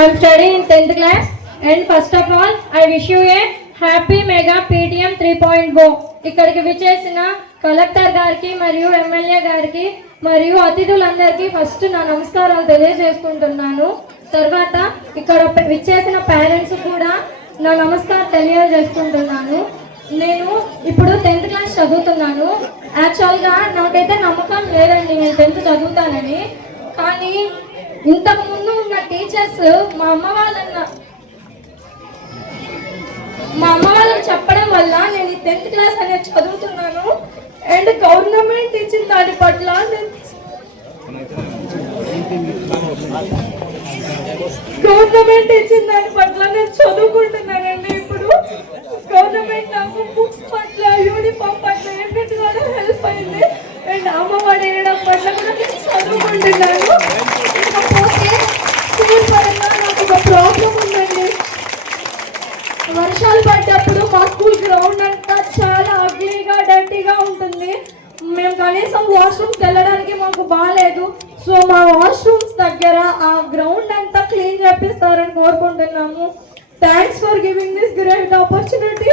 I'm studying in 10th class and first of all I wish you a happy mega PTM three point O ఇక్కడికి విచ్చేసిన collector గారికి మరియు MLA గారికి మరియు అతిథులందరికీ first నా నమస్కారాలు తెలియజేసుకుంటున్నాను. తర్వాత ఇక్కడ విచ్చేసిన పేరెంట్స్ కూడా నా నమస్కారం తెలియజేసుకుంటున్నాను. నేను ఇప్పుడు టెన్త్ క్లాస్ చదువుతున్నాను. యాక్చువల్గా నాకైతే నమ్మకం లేదండి నేను టెన్త్ చదువుతానని. కానీ ఇంతకుముందు టీచర్స్ మా అమ్మ వాళ్ళ మా అమ్మ వాళ్ళకి చెప్పడం వల్ల నేను ఈ టెన్త్ క్లాస్ అనేది చదువుతున్నాను. అండ్ గవర్నమెంట్ ఇచ్చిన దాని పట్ల నేను గవర్నమెంట్ ఇచ్చిన దాని పట్ల నేను చదువుకుంటున్నానండి ఇప్పుడు. గవర్నమెంట్ నాకు బుక్స్ పట్ల యూనిఫామ్ పట్ల ఎన్నిటి కూడా హెల్ప్ అయింది. అండ్ అమ్మఒడి వేయడం పట్ల కూడా నేను చదువుకుంటున్నాను. వర్షాలు పడ్డప్పుడు మా స్కూల్ గ్రౌండ్ అంతా చాలా అగ్లీగా డర్టీగా ఉంటుంది. మేము కనీసం వాష్రూమ్స్కి వెళ్ళడానికి మాకు బాగాలేదు సో మా వాష్రూమ్స్ దగ్గర ఆ గ్రౌండ్ అంతా క్లీన్ చేపిస్తారని కోరుకుంటున్నాము. Thanks for giving this great opportunity